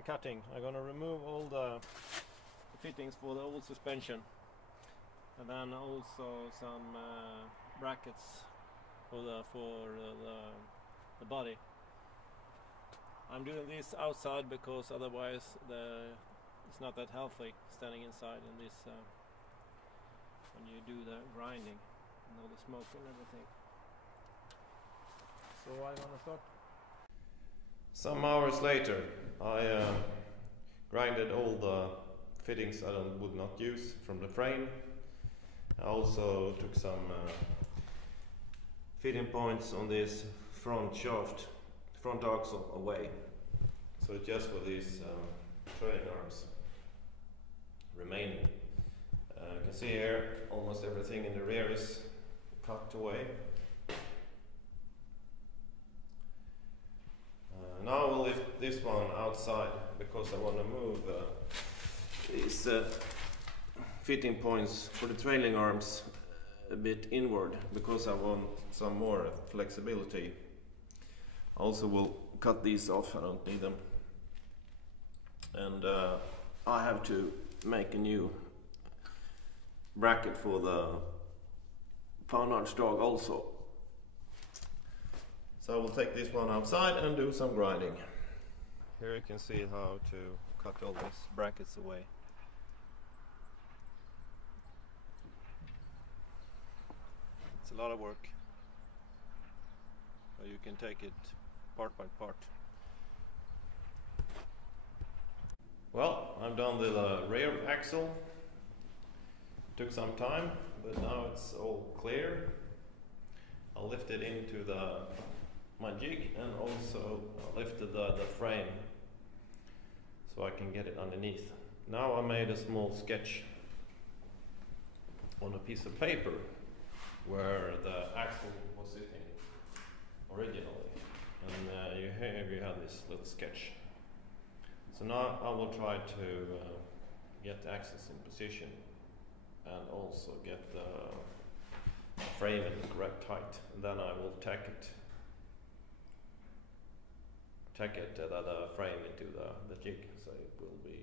I'm cutting. I'm gonna remove all the fittings for the old suspension, and then also some brackets for the body. I'm doing this outside because otherwise it's not that healthy standing inside in this when you do the grinding and all the smoke and everything. So I'm gonna start. Some hours later, I grinded all the fittings I would not use from the frame. I also took some fitting points on this front shaft, front axle away. So just for these trailing arms remaining. You can see here almost everything in the rear is cut away. Now I will lift this one outside because I want to move these fitting points for the trailing arms a bit inward because I want some more flexibility. I also will cut these off, I don't need them. And I have to make a new bracket for the Panhard's dog also. So I will take this one outside and do some grinding. Here you can see how to cut all these brackets away. It's a lot of work. So you can take it part by part. Well, I've done the rear axle. Took some time, but now it's all clear. I'll lift it into my jig and also lifted the frame so I can get it underneath. Now I made a small sketch on a piece of paper where the axle was sitting originally, and here you have this little sketch. So now I will try to get the axles in position and also get the frame in the correct height, and then I will tack the frame into the jig so it will be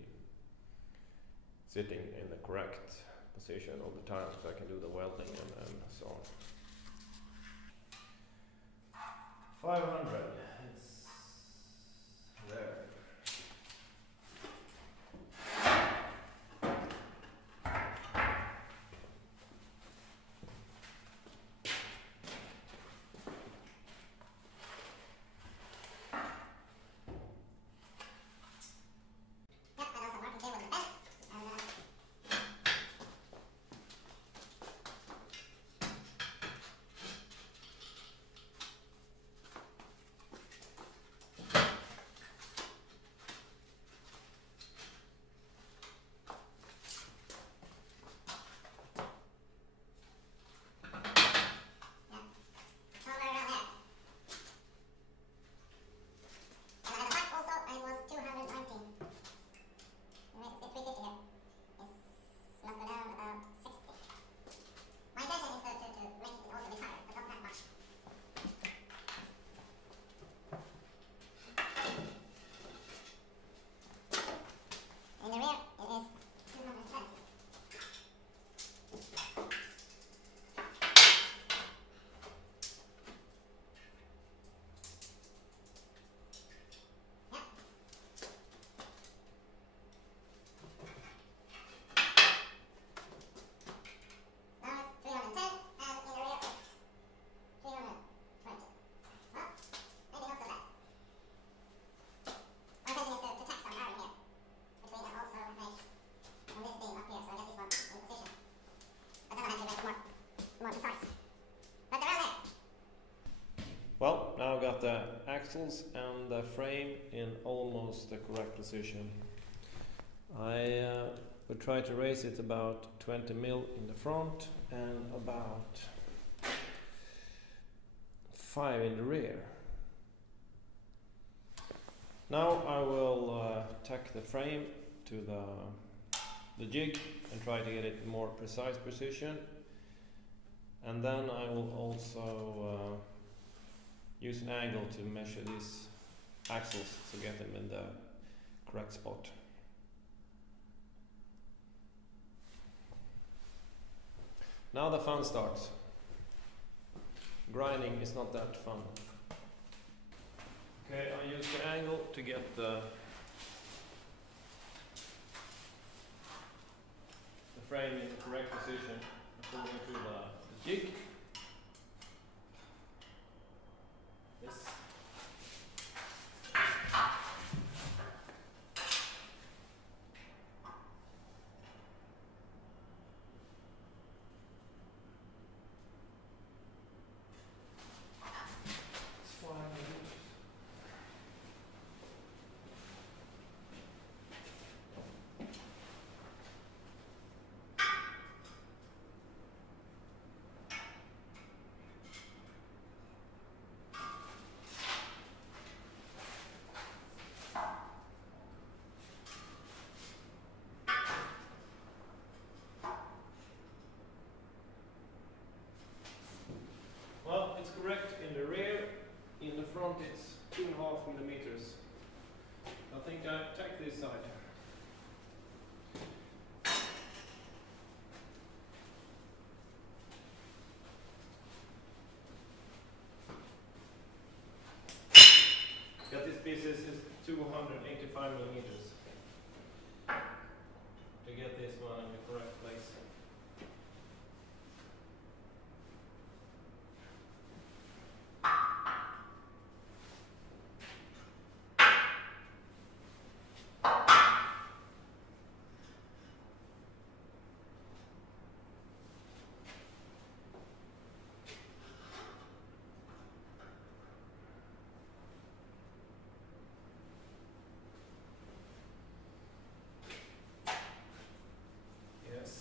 sitting in the correct position all the time, so I can do the welding and so on. 500, it's there. Well, now I've got the axles and the frame in almost the correct position. I will try to raise it about 20 mil in the front and about 5 in the rear. Now I will tack the frame to the jig and try to get it in more precise position, and then I will also use an angle to measure these axles to get them in the correct spot. Now the fun starts. Grinding is not that fun. Okay, I'll use the angle to get the frame in the correct position according to the jig. This. Well, it's correct in the rear. In the front, it's 2.5 millimeters. I think I take this side. Got these pieces is 285 millimeters to get this one in the correct place. Yes.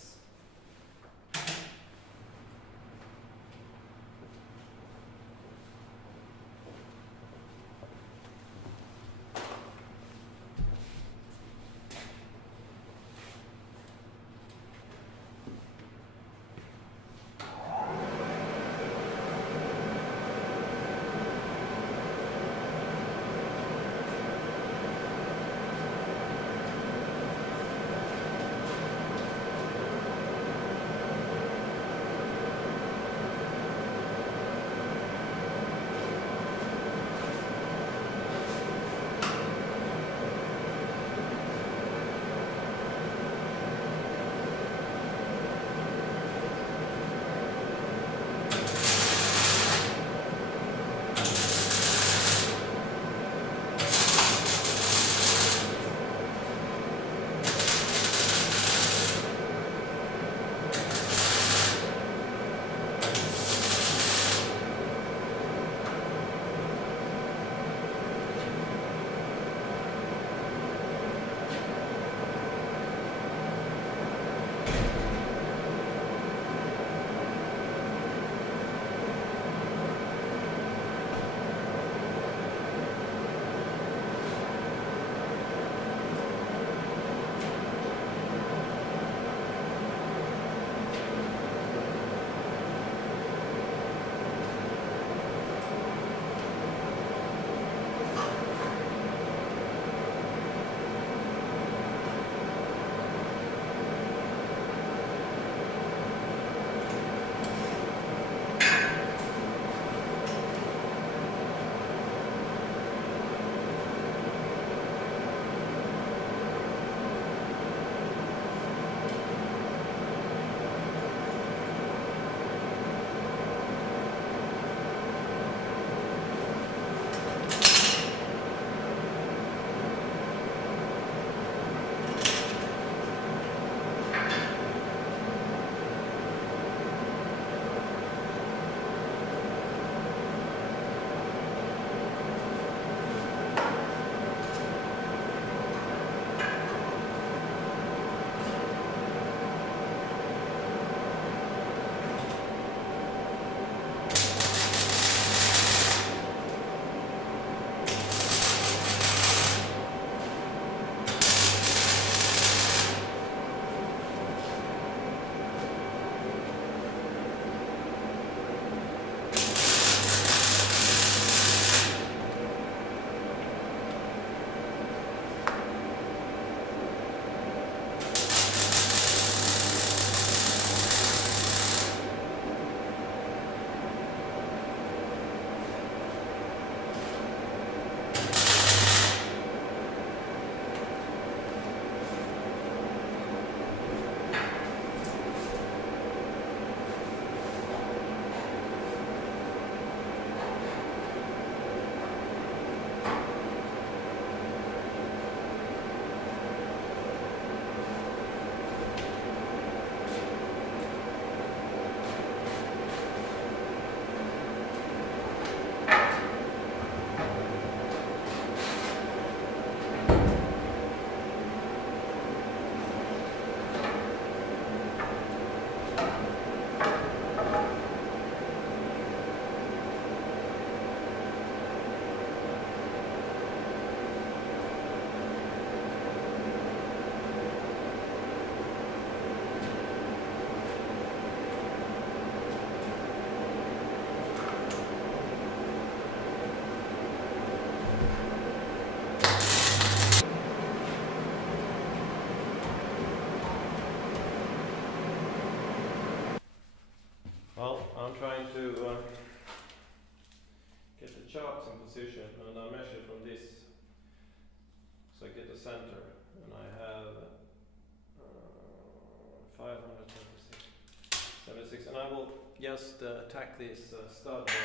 just attack this stud here,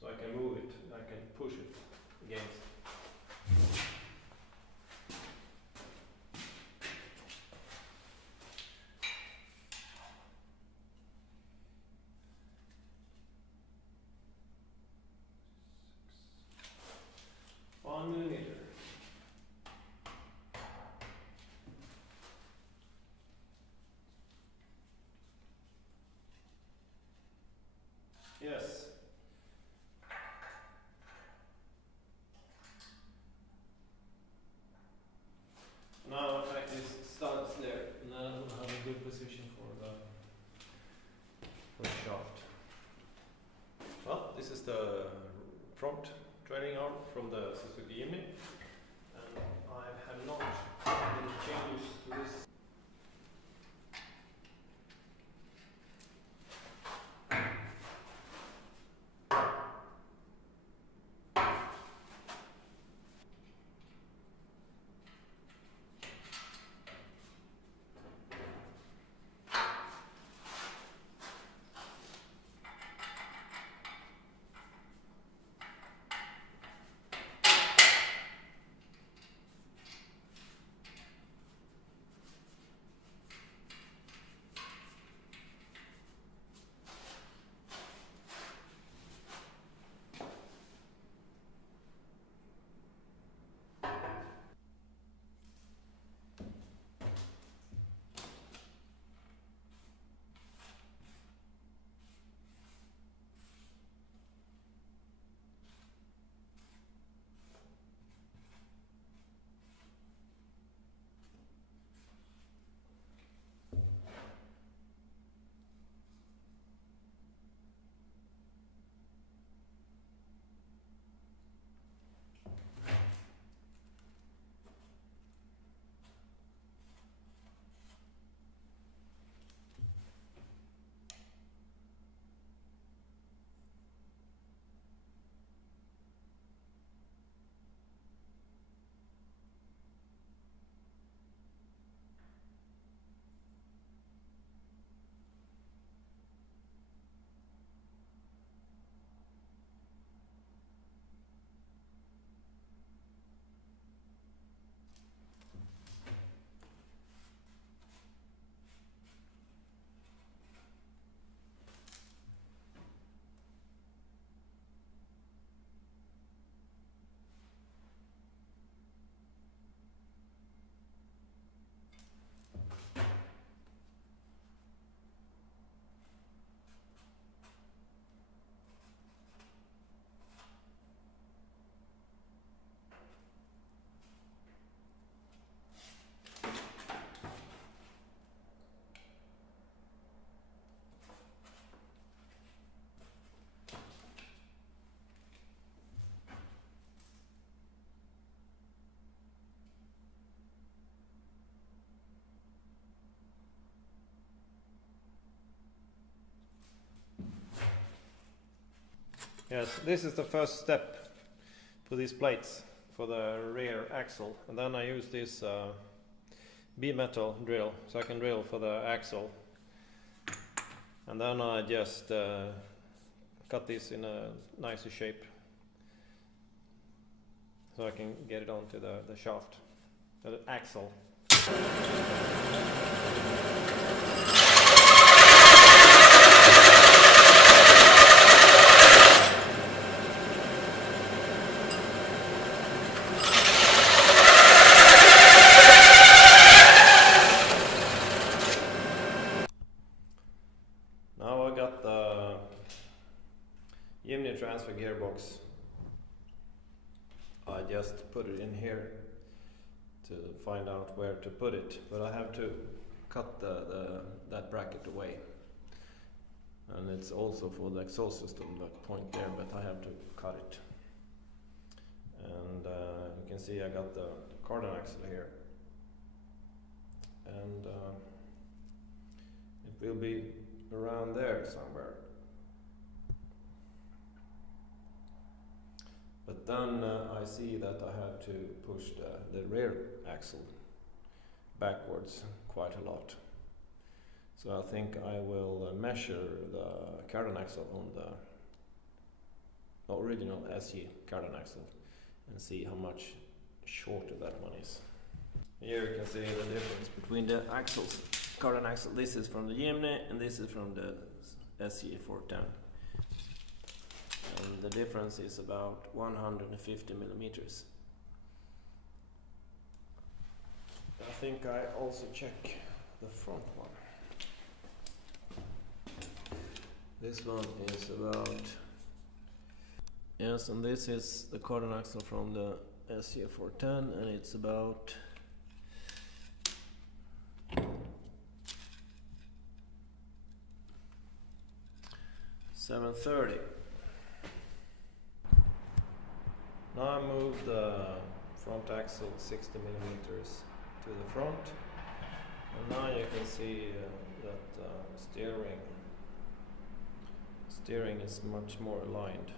so I can move it, I can push it against. millimeter. Yes. Now attack these studs there, and then we'll have a good position for the shaft. Well, this is the front trailing arm from the Suzuki Jimny, and I have not made any changes to this. Yes, this is the first step for these plates for the rear axle, and then I use this B-metal drill, so I can drill for the axle, and then I just cut this in a nicer shape so I can get it onto the shaft, the axle. Now I got the Jimny transfer gearbox. I just put it in here to find out where to put it, but I have to cut that bracket away, and it's also for the exhaust system, that point there, but I have to cut it. And you can see I got the cardan axle here, and it will be around there somewhere. But then I see that I have to push the rear axle backwards quite a lot. So I think I will measure the cardan axle on the original SE cardan axle and see how much shorter that one is. Here you can see the difference between the axles. Cardan axle, this is from the Jimny and this is from the SE 410. And the difference is about 150 millimeters. I think I also check the front one. This one is about, yes, and this is the cardan axle from the SE 410 and it's about 730. Now I move the front axle 60 millimeters to the front, and now you can see that steering is much more aligned.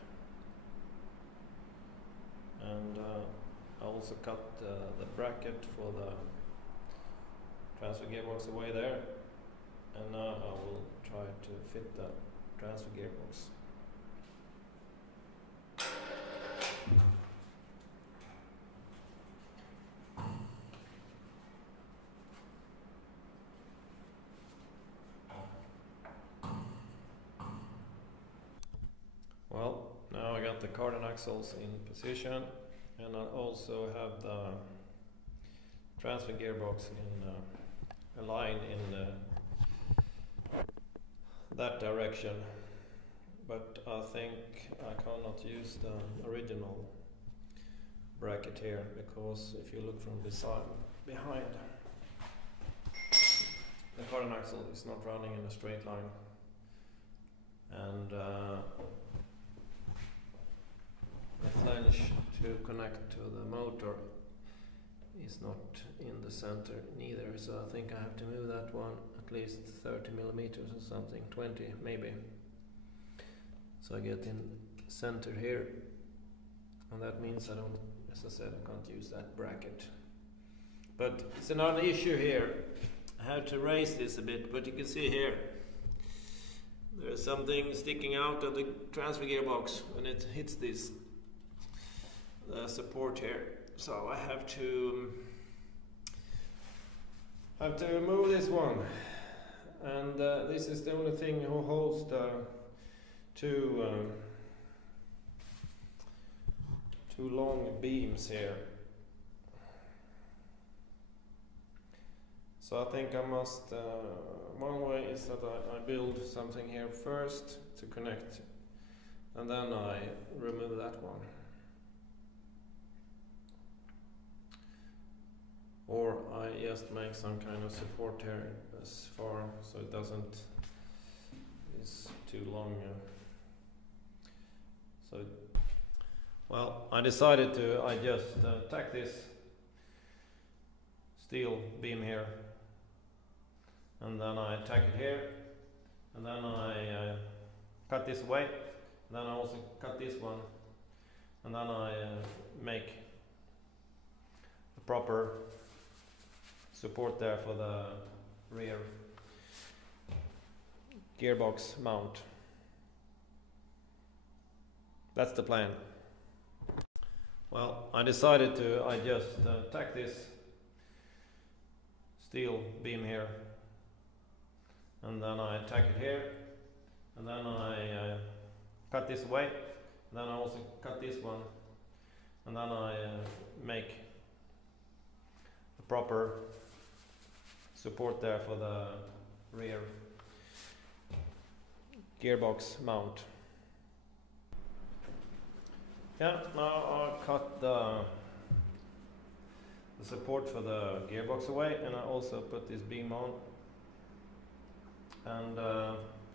And I also cut the bracket for the transfer gearbox away there, and now I will try to fit the transfer gearbox. Well, now I got the cardan axles in position, and I also have the transfer gearbox in aligned in that direction, but I think I cannot use the original bracket here, because if you look from behind, the cardan axle is not running in a straight line, and the flange to connect to the motor is not in the center neither, so I think I have to move that one at least 30 millimeters or something, 20 maybe. So I get in center here, and that means I don't, as I said, I can't use that bracket. But it's another issue here. I have to raise this a bit, but you can see here there's something sticking out of the transfer gearbox when it hits this support here. So I have to remove this one, and this is the only thing who holds the two long beams here. So I think I must, one way is that I build something here first to connect, and then I remove that one. Or I just make some kind of support here as far so it doesn't, it's too long. Well, I decided to, I just tack this steel beam here, and then I tack it here, and then I cut this away, and then I also cut this one, and then I make a proper support there for the rear gearbox mount. That's the plan. Well, I decided to, I just tack this steel beam here, and then I tack it here, and then I cut this away, and then I also cut this one, and then I make a proper support there for the rear gearbox mount. Yeah, now I cut the support for the gearbox away, and I also put this beam on, and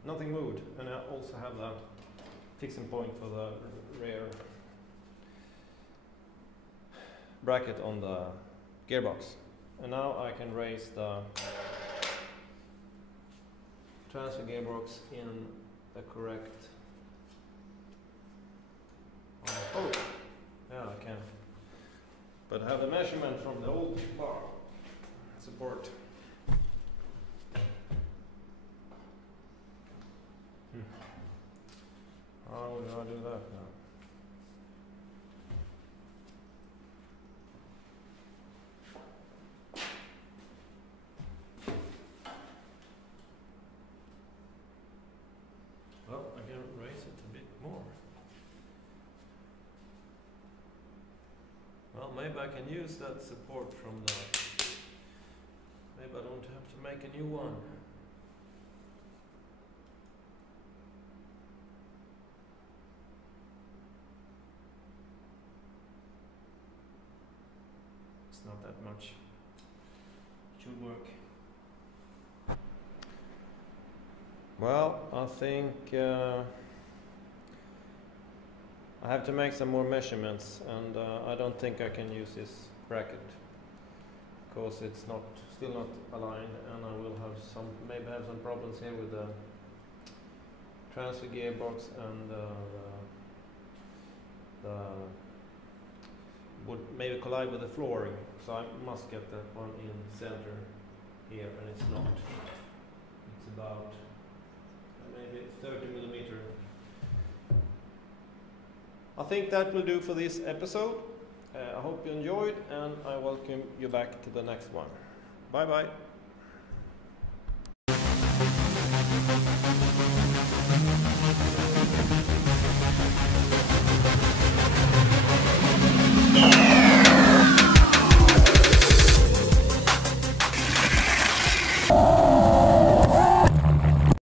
nothing moved, and I also have that fixing point for the rear bracket on the gearbox. And now I can raise the transfer gearbox in the correct. Oh, yeah, I can. But I have the measurement from the old bar support. that now? Well, I can raise it a bit more. Well, maybe I can use that support from that. Maybe I don't have to make a new one. It's not that much. It should work. Well, I think I have to make some more measurements, and I don't think I can use this bracket because it's still not aligned, and I will have maybe have some problems here with the transfer gearbox, and the would maybe collide with the flooring. So I must get that one in center here, and it's not. It's about maybe 30 millimeter. I think that will do for this episode. I hope you enjoyed, and I welcome you back to the next one. Bye bye.